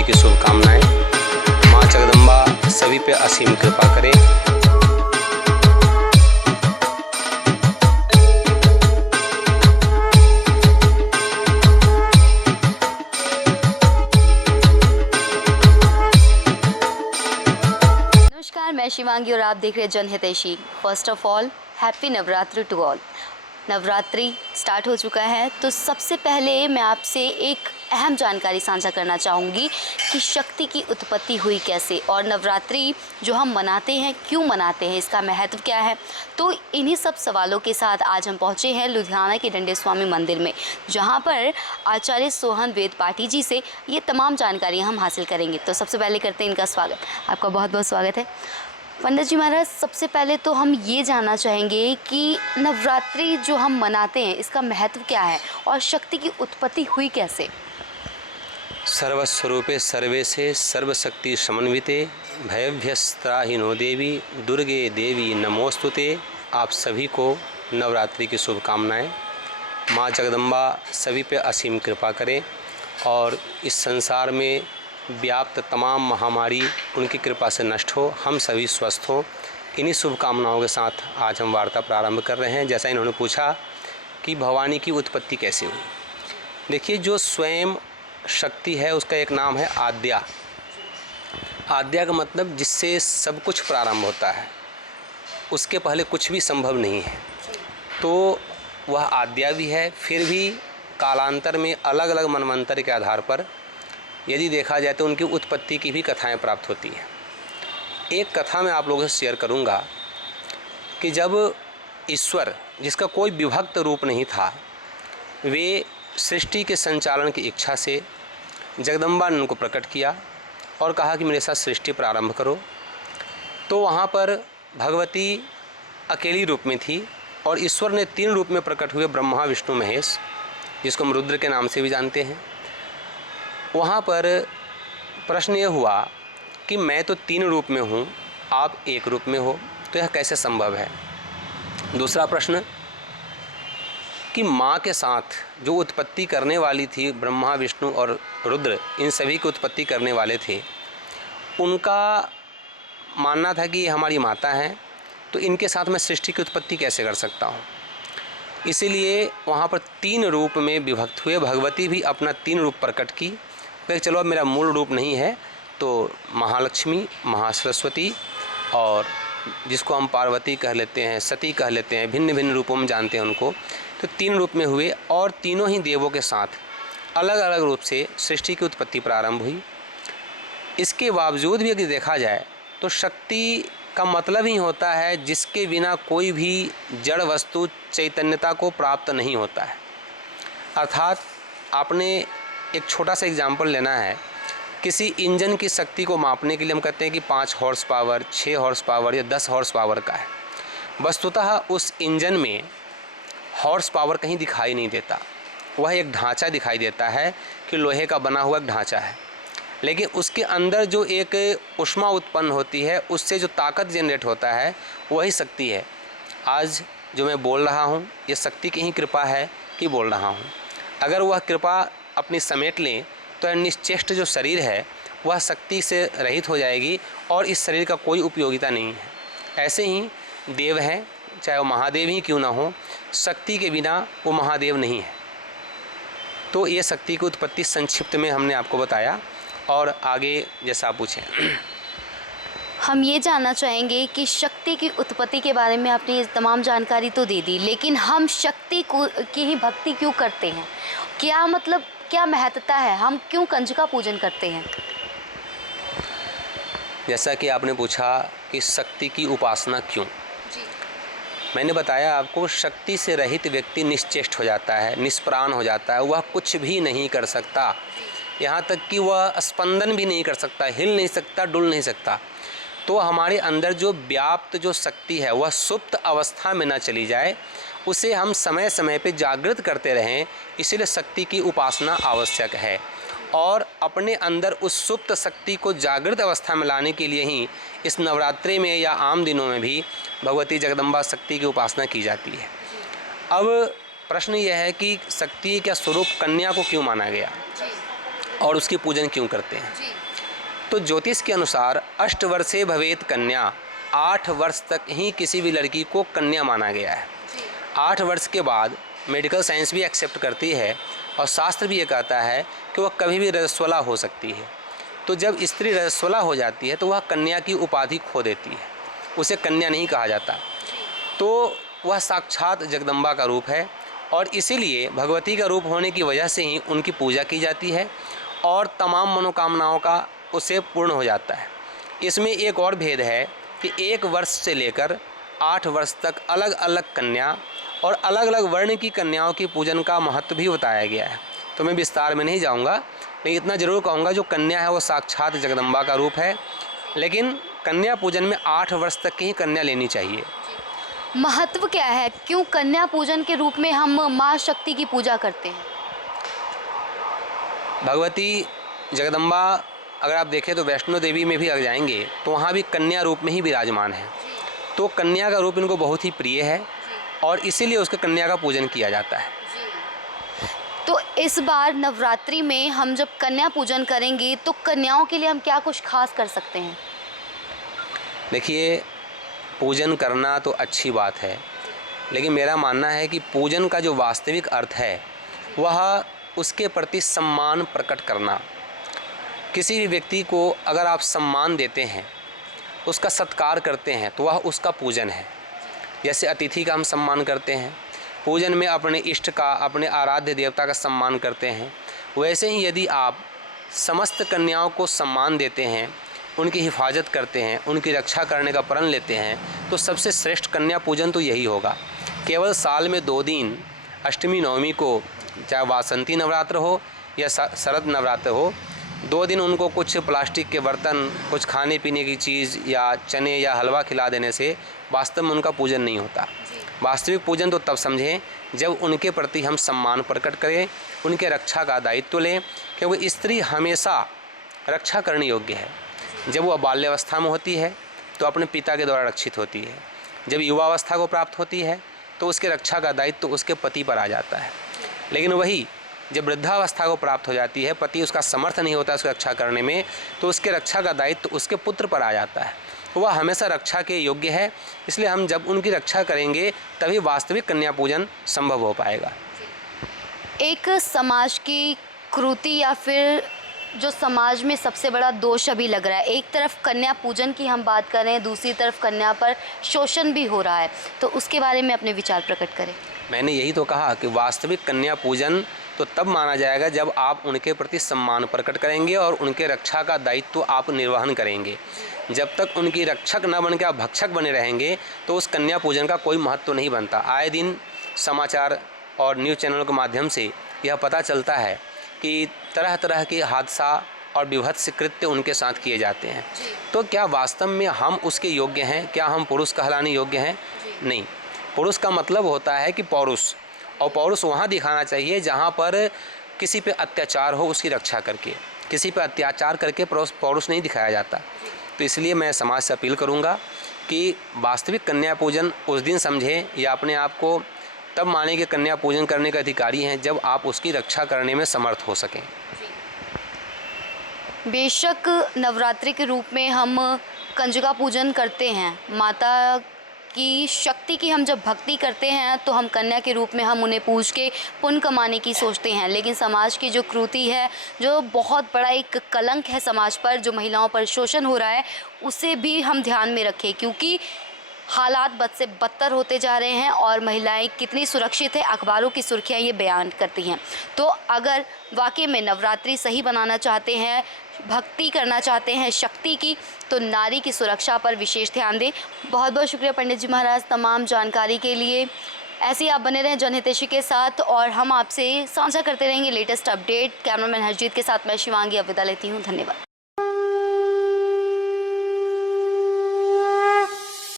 नवरात्रि की शुभकामनाएं। माँ जगदम्बा सभी पे असीम कृपा करें। नमस्कार, मैं शिवांगी और आप देख रहे हैं जनहितैषी। First of all happy Navratri to all. Navratri start हो चुका है, तो सबसे पहले मैं आपसे एक अहम जानकारी साझा करना चाहूँगी कि शक्ति की उत्पत्ति हुई कैसे और नवरात्रि जो हम मनाते हैं क्यों मनाते हैं, इसका महत्व क्या है। तो इन्हीं सब सवालों के साथ आज हम पहुँचे हैं लुधियाना के डंडे स्वामी मंदिर में, जहाँ पर आचार्य सोहन वेद पाठी जी से ये तमाम जानकारियाँ हम हासिल करेंगे। तो सबसे पहले करते हैं इनका स्वागत। आपका बहुत बहुत स्वागत है पंडित जी महाराज। सबसे पहले तो हम ये जानना चाहेंगे कि नवरात्रि जो हम मनाते हैं इसका महत्व क्या है और शक्ति की उत्पत्ति हुई कैसे। सर्वस्वरूपे सर्वेशे सर्वशक्ति समन्विते भयभ्यस्त्राहिनो देवी दुर्गे देवी नमोस्तुते। आप सभी को नवरात्रि की शुभकामनाएं। माँ जगदम्बा सभी पे असीम कृपा करें और इस संसार में व्याप्त तमाम महामारी उनकी कृपा से नष्ट हो, हम सभी स्वस्थ हों। इन्हीं शुभकामनाओं के साथ आज हम वार्ता प्रारंभ कर रहे हैं। जैसा इन्होंने पूछा कि भवानी की उत्पत्ति कैसे हुई। देखिए, जो स्वयं शक्ति है उसका एक नाम है आद्या। आद्या का मतलब जिससे सब कुछ प्रारंभ होता है, उसके पहले कुछ भी संभव नहीं है, तो वह आद्या भी है। फिर भी कालांतर में अलग अलग मनवंतर के आधार पर यदि देखा जाए तो उनकी उत्पत्ति की भी कथाएं प्राप्त होती हैं। एक कथा मैं आप लोगों से शेयर करूंगा कि जब ईश्वर, जिसका कोई विभक्त रूप नहीं था, वे सृष्टि के संचालन की इच्छा से जगदम्बा ने उनको प्रकट किया और कहा कि मेरे साथ सृष्टि प्रारंभ करो। तो वहाँ पर भगवती अकेली रूप में थी और ईश्वर ने 3 रूप में प्रकट हुए, ब्रह्मा विष्णु महेश, जिसको हम रुद्र के नाम से भी जानते हैं। वहाँ पर प्रश्न ये हुआ कि मैं तो 3 रूप में हूँ, आप एक रूप में हो, तो यह कैसे संभव है। दूसरा प्रश्न कि माँ के साथ जो उत्पत्ति करने वाली थी, ब्रह्मा विष्णु और रुद्र, इन सभी की उत्पत्ति करने वाले थे, उनका मानना था कि ये हमारी माता हैं, तो इनके साथ मैं सृष्टि की उत्पत्ति कैसे कर सकता हूँ। इसीलिए वहाँ पर 3 रूप में विभक्त हुए। भगवती भी अपना 3 रूप प्रकट की। फिर चलो, अब मेरा मूल रूप नहीं है, तो महालक्ष्मी, महासरस्वती और जिसको हम पार्वती कह लेते हैं, सती कह लेते हैं, भिन्न भिन्न रूपों में जानते हैं उनको, तो 3 रूप में हुए और तीनों ही देवों के साथ अलग अलग रूप से सृष्टि की उत्पत्ति प्रारंभ हुई। इसके बावजूद भी यदि देखा जाए तो शक्ति का मतलब ही होता है जिसके बिना कोई भी जड़ वस्तु चैतन्यता को प्राप्त नहीं होता है। अर्थात आपने एक छोटा सा एग्जाम्पल लेना है। किसी इंजन की शक्ति को मापने के लिए हम कहते हैं कि 5 हॉर्स पावर, 6 हॉर्स पावर या 10 हॉर्स पावर का है। वस्तुतः उस इंजन में हॉर्स पावर कहीं दिखाई नहीं देता, वह एक ढांचा दिखाई देता है कि लोहे का बना हुआ एक ढांचा है। लेकिन उसके अंदर जो एक ऊष्मा उत्पन्न होती है, उससे जो ताकत जनरेट होता है, वही शक्ति है। आज जो मैं बोल रहा हूँ, ये शक्ति की ही कृपा है कि बोल रहा हूँ। अगर वह कृपा अपनी समेट लें तो निश्चेष्ट जो शरीर है वह शक्ति से रहित हो जाएगी और इस शरीर का कोई उपयोगिता नहीं है। ऐसे ही देव हैं, चाहे वो महादेव ही क्यों ना हो, शक्ति के बिना वो महादेव नहीं है। तो ये शक्ति की उत्पत्ति संक्षिप्त में हमने आपको बताया और आगे जैसा आप पूछें। हम ये जानना चाहेंगे कि शक्ति की उत्पत्ति के बारे में आपने ये तमाम जानकारी तो दे दी, लेकिन हम शक्ति को की ही भक्ति क्यों करते हैं, क्या मतलब, क्या महत्वता है, हम क्यों कंजका पूजन करते हैं। जैसा कि आपने पूछा कि शक्ति की उपासना क्यों, जी। मैंने बताया आपको, शक्ति से रहित व्यक्ति निश्चेष्ट हो जाता है, निष्प्राण हो जाता है, वह कुछ भी नहीं कर सकता, यहाँ तक कि वह स्पंदन भी नहीं कर सकता, हिल नहीं सकता, डुल नहीं सकता। तो हमारे अंदर जो व्याप्त जो शक्ति है वह सुप्त अवस्था में न चली जाए, उसे हम समय समय पे जागृत करते रहें। इसीलिए शक्ति की उपासना आवश्यक है और अपने अंदर उस सुप्त शक्ति को जागृत अवस्था में लाने के लिए ही इस नवरात्रि में या आम दिनों में भी भगवती जगदम्बा शक्ति की उपासना की जाती है। अब प्रश्न यह है कि शक्ति का स्वरूप कन्या को क्यों माना गया। और उसकी पूजन क्यों करते हैं। तो ज्योतिष के अनुसार 8 वर्षे भवेत कन्या, 8 वर्ष तक ही किसी भी लड़की को कन्या माना गया है। 8 वर्ष के बाद मेडिकल साइंस भी एक्सेप्ट करती है और शास्त्र भी ये कहता है कि वह कभी भी रजस्वला हो सकती है। तो जब स्त्री रजस्वला हो जाती है तो वह कन्या की उपाधि खो देती है, उसे कन्या नहीं कहा जाता। तो वह साक्षात जगदम्बा का रूप है और इसीलिए भगवती का रूप होने की वजह से ही उनकी पूजा की जाती है और तमाम मनोकामनाओं का उससे पूर्ण हो जाता है। इसमें एक और भेद है कि 1 वर्ष से लेकर 8 वर्ष तक अलग अलग कन्या और अलग अलग वर्ण की कन्याओं की पूजन का महत्व भी बताया गया है। तो मैं विस्तार में नहीं जाऊंगा, लेकिन इतना ज़रूर कहूँगा जो कन्या है वो साक्षात जगदम्बा का रूप है। लेकिन कन्या पूजन में 8 वर्ष तक की ही कन्या लेनी चाहिए। महत्व क्या है, क्यों कन्या पूजन के रूप में हम माँ शक्ति की पूजा करते हैं? भगवती जगदम्बा अगर आप देखें तो वैष्णो देवी में भी अगर जाएंगे तो वहाँ भी कन्या रूप में ही विराजमान है। तो कन्या का रूप इनको बहुत ही प्रिय है और इसीलिए उसके कन्या का पूजन किया जाता है। तो इस बार नवरात्रि में हम जब कन्या पूजन करेंगे तो कन्याओं के लिए हम क्या कुछ खास कर सकते हैं? देखिए, पूजन करना तो अच्छी बात है, लेकिन मेरा मानना है कि पूजन का जो वास्तविक अर्थ है वह उसके प्रति सम्मान प्रकट करना। किसी भी व्यक्ति को अगर आप सम्मान देते हैं, उसका सत्कार करते हैं, तो वह उसका पूजन है। जैसे अतिथि का हम सम्मान करते हैं, पूजन में अपने इष्ट का, अपने आराध्य देवता का सम्मान करते हैं, वैसे ही यदि आप समस्त कन्याओं को सम्मान देते हैं, उनकी हिफाजत करते हैं, उनकी रक्षा करने का प्रण लेते हैं, तो सबसे श्रेष्ठ कन्या पूजन तो यही होगा। केवल साल में 2 दिन, अष्टमी नवमी को, चाहे वासंती नवरात्र हो या शरद नवरात्र हो, 2 दिन उनको कुछ प्लास्टिक के बर्तन, कुछ खाने पीने की चीज़ या चने या हलवा खिला देने से वास्तव में उनका पूजन नहीं होता। वास्तविक पूजन तो तब समझें जब उनके प्रति हम सम्मान प्रकट करें, उनके रक्षा का दायित्व लें, क्योंकि स्त्री हमेशा रक्षा करने योग्य है। जब वह बाल्यावस्था में होती है तो अपने पिता के द्वारा रक्षित होती है, जब युवावस्था को प्राप्त होती है तो उसके रक्षा का दायित्व उसके पति पर आ जाता है। लेकिन वही जब वृद्धावस्था को प्राप्त हो जाती है, पति उसका समर्थ नहीं होता उसकी रक्षा करने में, तो उसके रक्षा का दायित्व उसके पुत्र पर आ जाता है। वह हमेशा रक्षा के योग्य है। इसलिए हम जब उनकी रक्षा करेंगे तभी वास्तविक कन्या पूजन संभव हो पाएगा। एक समाज की कृति या फिर जो समाज में सबसे बड़ा दोष अभी लग रहा है, एक तरफ कन्या पूजन की हम बात करें, दूसरी तरफ कन्या पर शोषण भी हो रहा है, तो उसके बारे में अपने विचार प्रकट करें। मैंने यही तो कहा कि वास्तविक कन्या पूजन तो तब माना जाएगा जब आप उनके प्रति सम्मान प्रकट करेंगे और उनके रक्षा का दायित्व आप निर्वहन करेंगे। जब तक उनकी रक्षक न बन के आप भक्षक बने रहेंगे तो उस कन्या पूजन का कोई महत्व नहीं बनता। आए दिन समाचार और न्यूज़ चैनलों के माध्यम से यह पता चलता है कि तरह तरह के हादसा और विभत्स कृत्य उनके साथ किए जाते हैं। तो क्या वास्तव में हम उसके योग्य हैं? क्या हम पुरुष कहलाने योग्य हैं? नहीं। पुरुष का मतलब होता है कि पौरुष, और पौरुष वहाँ दिखाना चाहिए जहाँ पर किसी पे अत्याचार हो, उसकी रक्षा करके। किसी पे अत्याचार करके पौरुष नहीं दिखाया जाता। तो इसलिए मैं समाज से अपील करूँगा कि वास्तविक कन्या पूजन उस दिन समझें या अपने आप को तब माने कि कन्या पूजन करने के अधिकारी हैं जब आप उसकी रक्षा करने में समर्थ हो सकें। बेशक नवरात्रि के रूप में हम कंजका पूजन करते हैं, माता की शक्ति की हम जब भक्ति करते हैं तो हम कन्या के रूप में हम उन्हें पूज के पुण्य कमाने की सोचते हैं। लेकिन समाज की जो कृति है, जो बहुत बड़ा एक कलंक है समाज पर, जो महिलाओं पर शोषण हो रहा है, उसे भी हम ध्यान में रखें, क्योंकि हालात बद से बदतर होते जा रहे हैं और महिलाएं कितनी सुरक्षित है अखबारों की सुर्खियां ये बयान करती हैं। तो अगर वाकई में नवरात्रि सही बनाना चाहते हैं, भक्ति करना चाहते हैं शक्ति की, तो नारी की सुरक्षा पर विशेष ध्यान दें। बहुत बहुत शुक्रिया पंडित जी महाराज तमाम जानकारी के लिए। ऐसे ही आप बने रहें जनहितैषी के साथ और हम आपसे साझा करते रहेंगे लेटेस्ट अपडेट। कैमरामैन हरजीत के साथ मैं शिवांगी अब विदा लेती हूँ। धन्यवाद।